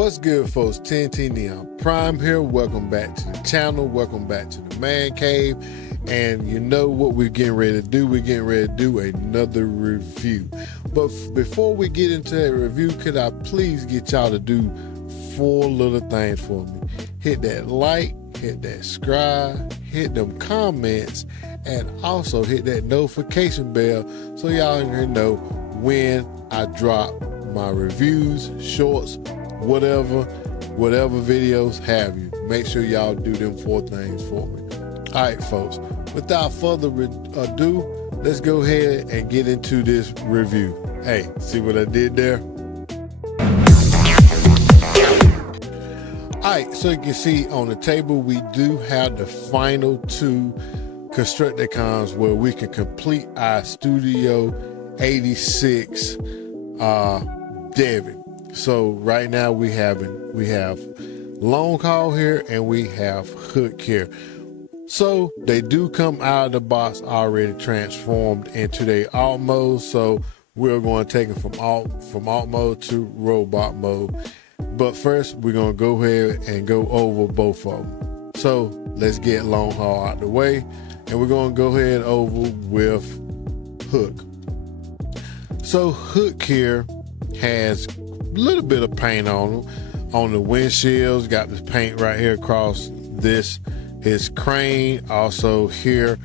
What's good, folks? TntneonPrime here. Welcome back to the channel. Welcome back to the man cave. And you know what we're getting ready to do? We're getting ready to do another review. But before we get into that review, could I please get y'all to do 4 little things for me? Hit that like, hit that subscribe, hit them comments, and also hit that notification bell so y'all can know when I drop my reviews, shorts, whatever videos have you. Make sure y'all do them 4 things for me. All right, folks, without further ado, let's go ahead and get into this review. Hey, see what I did there? All right, so you can see on the table, we do have the final 2 Constructicons where we can complete our Studio 86 Devi. So right now we have Long Haul here and we have Hook here. So they do come out of the box already transformed into their alt mode. So we're going to take them from alt mode to robot mode. But first we're going to go ahead and go over both of them. So let's get Long Haul out the way, and we're going to go ahead over with Hook. So Hook here has a little bit of paint on the windshields. Got this paint right here across his crane, also here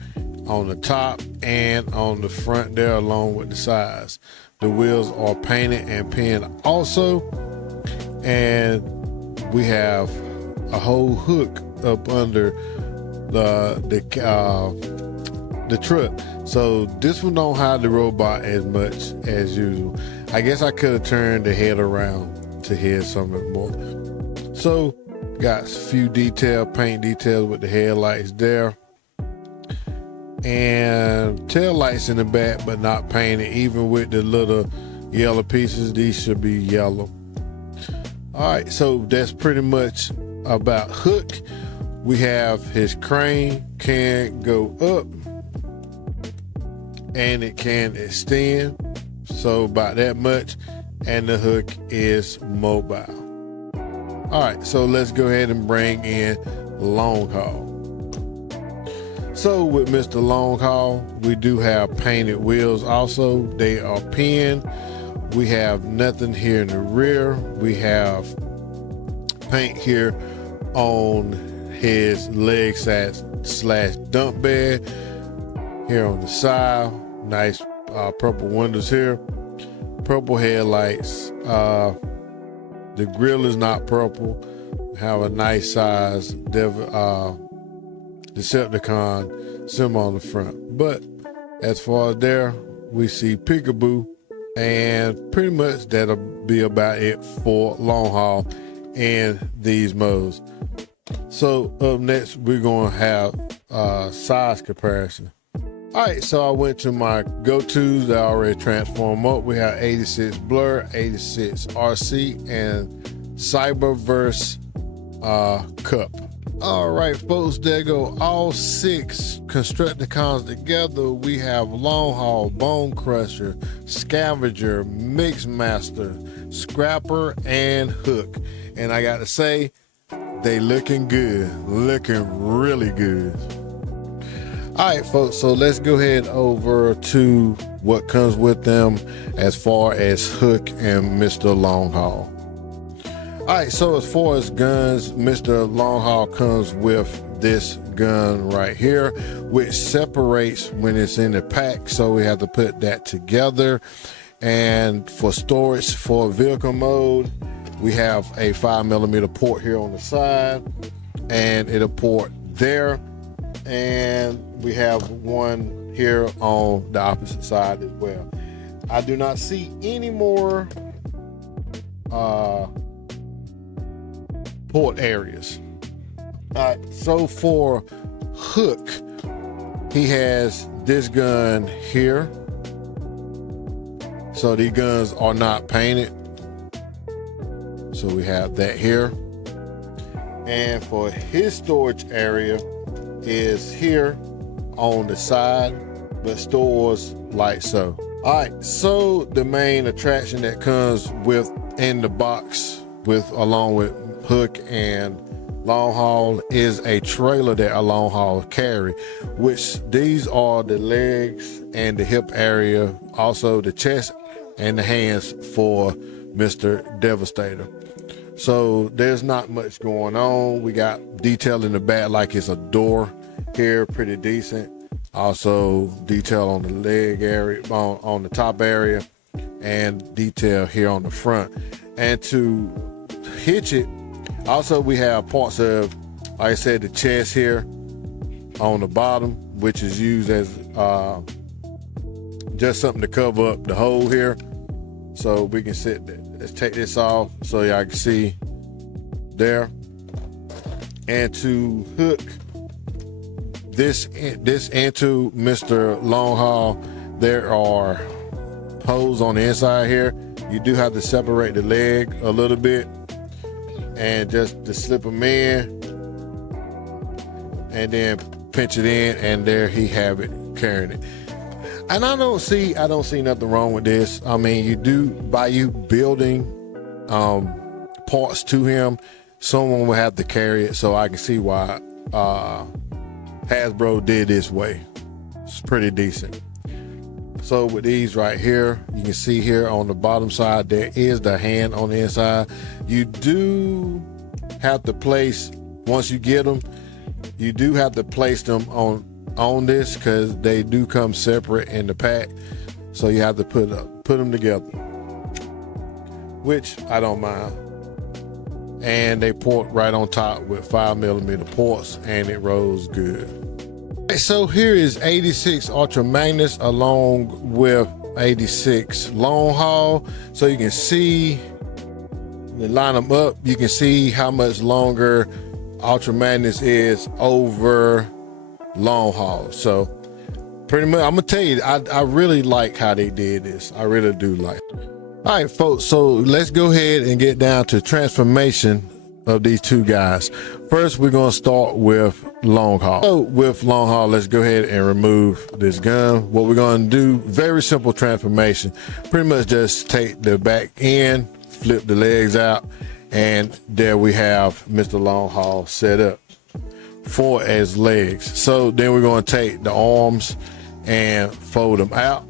on the top and on the front there along with the sides. The wheels are painted and pinned also, and we have a whole hook up under the truck. So this one don't hide the robot as much as usual. I guess I could have turned the head around to hear something more. So got a few paint details with the headlights there, and tail lights in the back, but not painted. Even with the little yellow pieces, these should be yellow. All right, so that's pretty much about Hook. We have his crane can go up and it can extend, so about that much, and the hook is mobile. All right, so let's go ahead and bring in Long Haul. So with Mr. Long Haul, we do have painted wheels also. They are pinned. We have nothing here in the rear. We have paint here on his leg slash dump bed. Here on the side, nice purple windows here, purple headlights. The grill is not purple. Have a nice size Decepticon symbol on the front. But as far as there, we see Peekaboo, and pretty much that'll be about it for Long Haul in these modes. So up next, we're going to have size comparison. All right, so I went to my go-tos that I already transformed up. We have 86 Blur, 86 RC, and Cyberverse Cup. All right, folks, there go all 6 Constructicons together. We have Long Haul, Bone Crusher, Scavenger, Mixmaster, Scrapper, and Hook. And I got to say, they looking good, looking really good. All right, folks, so let's go ahead over to what comes with them as far as Hook and Mr. Long Haul. All right, so as far as guns, Mr. Long Haul comes with this gun right here, which separates when it's in the pack, so we have to put that together. And for storage for vehicle mode, we have a 5mm port here on the side, and it'll port there. And we have one here on the opposite side as well. I do not see any more port areas. All right, so for Hook, he has this gun here. So these guns are not painted. So we have that here. And for his storage area is here on the side, but stores like so. All right, so the main attraction that comes with in the box along with hook and long haul is a trailer that a long haul carry, which these are the legs and the hip area, also the chest and the hands for Mr. Devastator. So there's not much going on. We got detail in the back like it's a door here, pretty decent. Also detail on the leg area, on the top area, and detail here on the front. And to hitch it, also we have parts of, like I said, the chest here on the bottom, which is used as just something to cover up the hole here. So we can let's take this off so y'all can see there. And to hook this into Mr. Long Haul, there are holes on the inside here. You do have to separate the leg a little bit and just to slip them in and then pinch it in, and there he have it, carrying it. And I don't see nothing wrong with this. I mean, by you building parts to him, someone will have to carry it. So I can see why Hasbro did this way. It's pretty decent. So with these right here, you can see here on the bottom side, there is the hand on the inside. You do have to place, once you get them, you do have to place them on this because they do come separate in the pack. So you have to put them together, which I don't mind. And they port right on top with 5mm ports, and it rolls good. So here is 86 Ultra Magnus along with 86 Long Haul. So you can see, you line them up, you can see how much longer Ultra Magnus is over Long Haul. So pretty much, I'm gonna tell you, I really like how they did this. I really do like it. All right, folks, so let's go ahead and get down to transformation of these two guys. First, we're gonna start with Long Haul. So with Long Haul, let's go ahead and remove this gun. What we're gonna do, very simple transformation. Pretty much just take the back end, flip the legs out, and there we have Mr. Long Haul set up for as legs. So then we're gonna take the arms and fold them out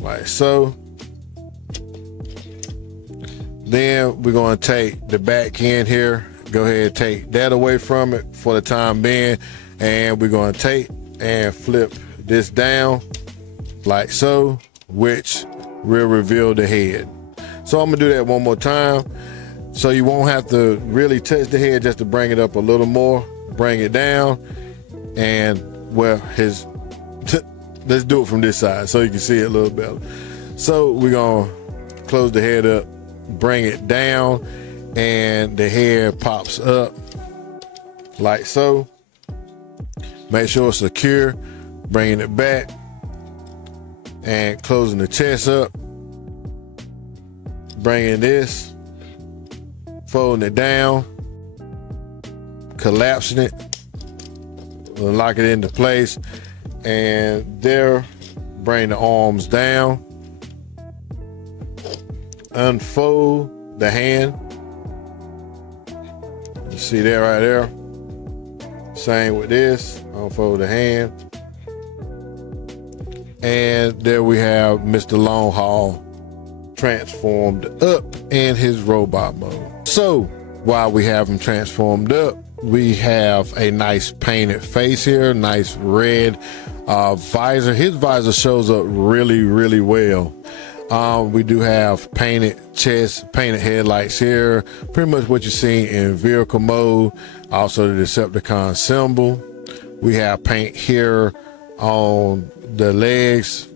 like so. Then we're going to take the back end here, go ahead and take that away from it for the time being, and we're going to take and flip this down like so, which will reveal the head. So I'm gonna do that one more time, so you won't have to really touch the head, just to bring it up a little more, bring it down, and well, let's do it from this side so you can see it a little better. So we're gonna close the head up, bring it down, and the head pops up like so. Make sure it's secure, bringing it back and closing the chest up, bringing this, folding it down, collapsing it, lock it into place, and there, bring the arms down, unfold the hand. You see that right there? Same with this, unfold the hand. And there we have Mr. Long Haul transformed up in his robot mode. So while we have him transformed up, we have a nice painted face here, nice red visor. His visor shows up really, really well. We do have painted chest, painted headlights here, pretty much what you see in vehicle mode. Also the Decepticon symbol. We have paint here on the legs,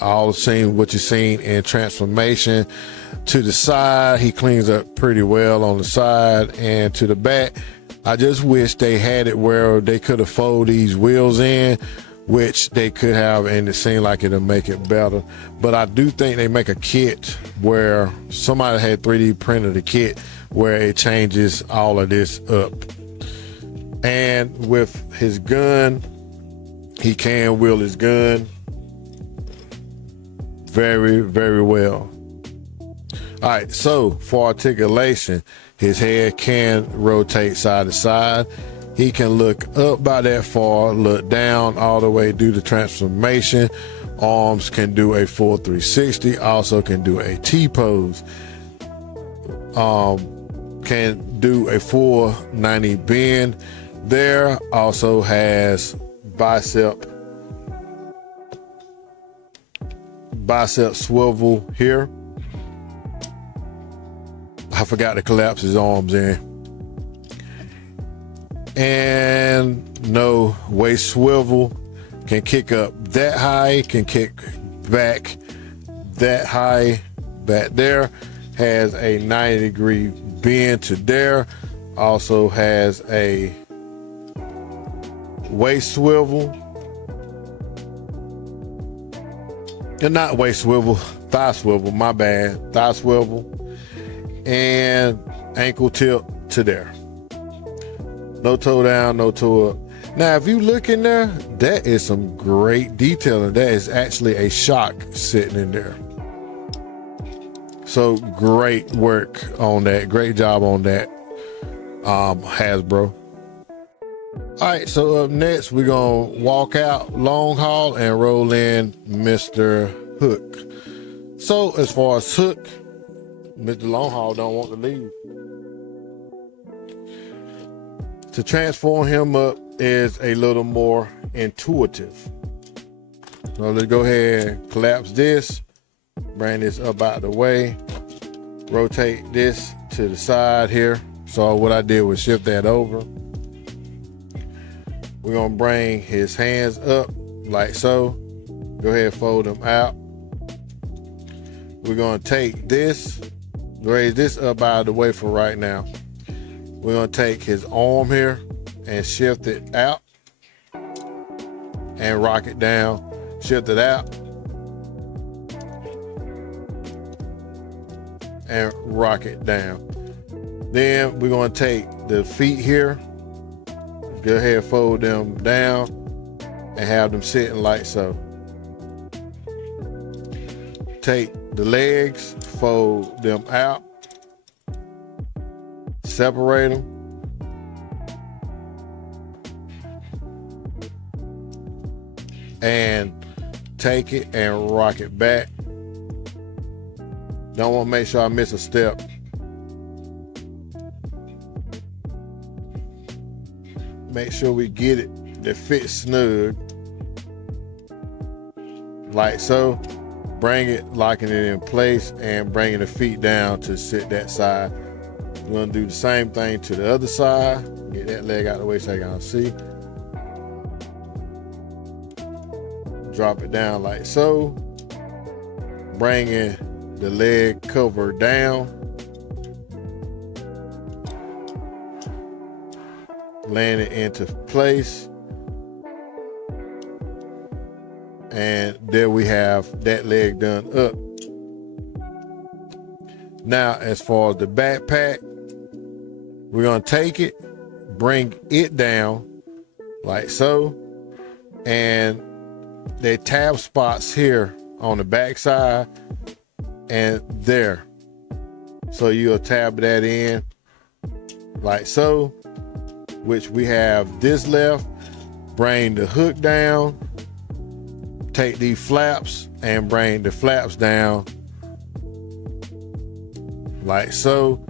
all seen what you've seen in transformation. To the side, he cleans up pretty well on the side, and to the back, I just wish they had it where they could have folded these wheels in, which they could have, and it seemed like it'll make it better. But I do think they make a kit where somebody had 3D printed a kit where it changes all of this up. And with his gun, he can wheel his gun very, very well. All right, so for articulation, his head can rotate side to side. He can look up by that far, look down all the way, do the transformation. Arms can do a full 360, also can do a T-pose. Can do a full 90 bend there. Also has bicep swivel here. I forgot to collapse his arms in. And no waist swivel. Can kick up that high, can kick back that high back there. Has a 90-degree bend to there. Also has a waist swivel. Not waist swivel, thigh swivel, my bad. Thigh swivel. And ankle tilt to there. No toe down, no toe up. Now, if you look in there, that is some great detailing. That is actually a shock sitting in there. So great work on that. Great job on that, Hasbro. All right, so up next, we're going to walk out long haul and roll in Mr. Hook. So as far as Hook, Mr. Long Haul don't want to leave. To transform him up is a little more intuitive. So let's go ahead and collapse this, bring this up out of the way, rotate this to the side here. So what I did was shift that over. We're gonna bring his hands up like so. Go ahead, fold them out. We're gonna take this, raise this up out of the way for right now. We're gonna take his arm here and shift it out and rock it down. Shift it out and rock it down. Then we're gonna take the feet here, go ahead, fold them down and have them sitting like so. Take the legs, fold them out, separate them. And take it and rock it back. Don't want to make sure I miss a step. Make sure we get it to fit snug. Like so. Bring it, locking it in place and bringing the feet down to sit that side. We're gonna do the same thing to the other side. Get that leg out of the way so I can see. Drop it down like so. Bringing the leg cover down. Land it into place. And there we have that leg done up. Now, as far as the backpack, we're gonna take it, bring it down like so, and the tab spots here on the back side and there. So you'll tab that in like so, which we have this left. Bring the hook down, take these flaps and bring the flaps down like so.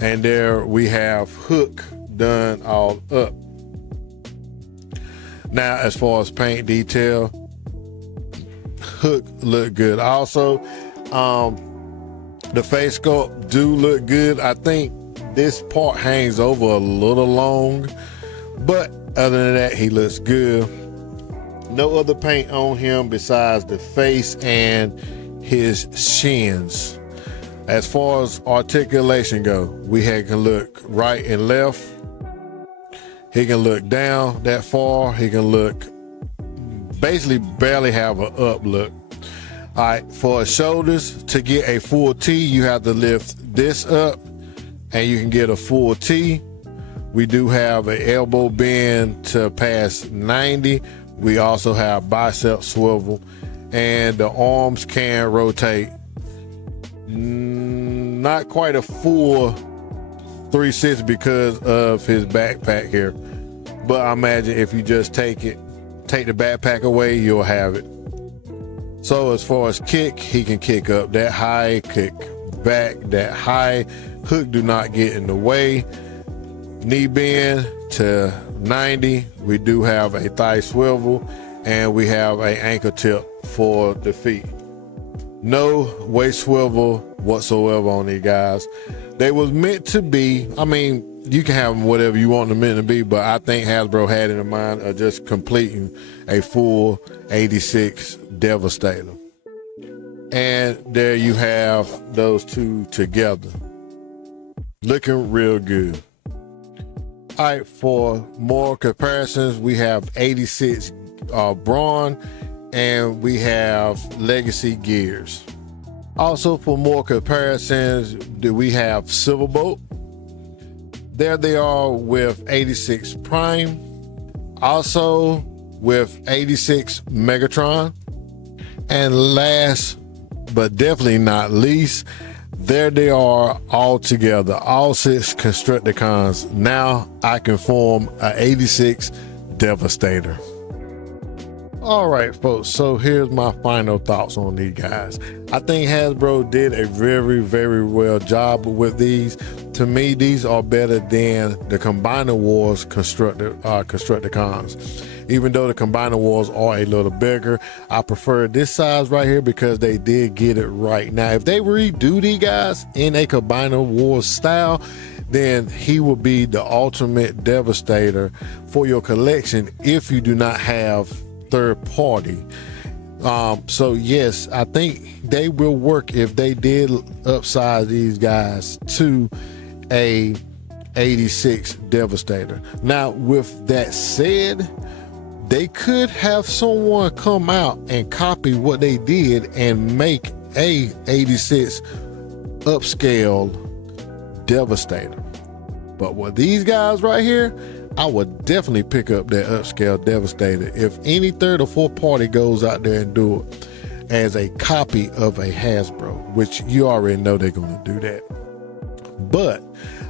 And there we have Hook done all up. Now, as far as paint detail, Hook look good. Also, the face sculpt do look good. I think this part hangs over a little long, but other than that, he looks good. No other paint on him besides the face and his shins. As far as articulation go, we can look right and left. He can look down that far. He can look, basically barely have an up look. All right, for his shoulders, to get a full T, you have to lift this up and you can get a full T. We do have an elbow bend to past 90. We also have bicep swivel, and the arms can rotate not quite a full 360 because of his backpack here. But I imagine if you just take the backpack away, you'll have it. So as far as kick, he can kick up that high, kick back that high. Hook do not get in the way. Knee bend to 90. We do have a thigh swivel, and we have an ankle tip for the feet. No waist swivel whatsoever on these guys. They was meant to be, I mean, you can have them whatever you want them meant to be, but I think Hasbro had in mind of just completing a full 86 Devastator. And there you have those two together. Looking real good. All right, for more comparisons, we have 86 Brawn, and we have Legacy Gears. Also, for more comparisons, we have Silverbolt. There they are with 86 Prime. Also with 86 Megatron. And last but definitely not least, there they are all together, all 6 Constructicons. Now I can form an 86 Devastator. All right, folks, so here's my final thoughts on these guys. I think Hasbro did a very, very well job with these. To me, these are better than the Combiner Wars Constructicons. Even though the Combiner Wars are a little bigger, I prefer this size right here because they did get it right. Now, if they redo these guys in a Combiner Wars style, then he will be the ultimate Devastator for your collection if you do not have third party. So yes, I think they will work if they did upsize these guys to a 86 Devastator. Now, with that said, they could have someone come out and copy what they did and make a 86 upscale Devastator. But with these guys right here, I would definitely pick up that upscale Devastator if any third or fourth party goes out there and do it as a copy of a Hasbro, which you already know they're going to do that. But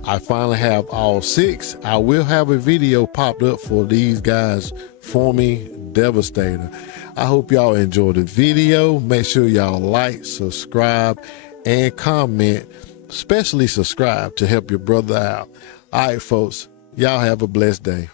I finally have all 6. I will have a video popped up for these guys forming Devastator. I hope y'all enjoyed the video. Make sure y'all like, subscribe, and comment, especially subscribe to help your brother out. All right, folks. Y'all have a blessed day.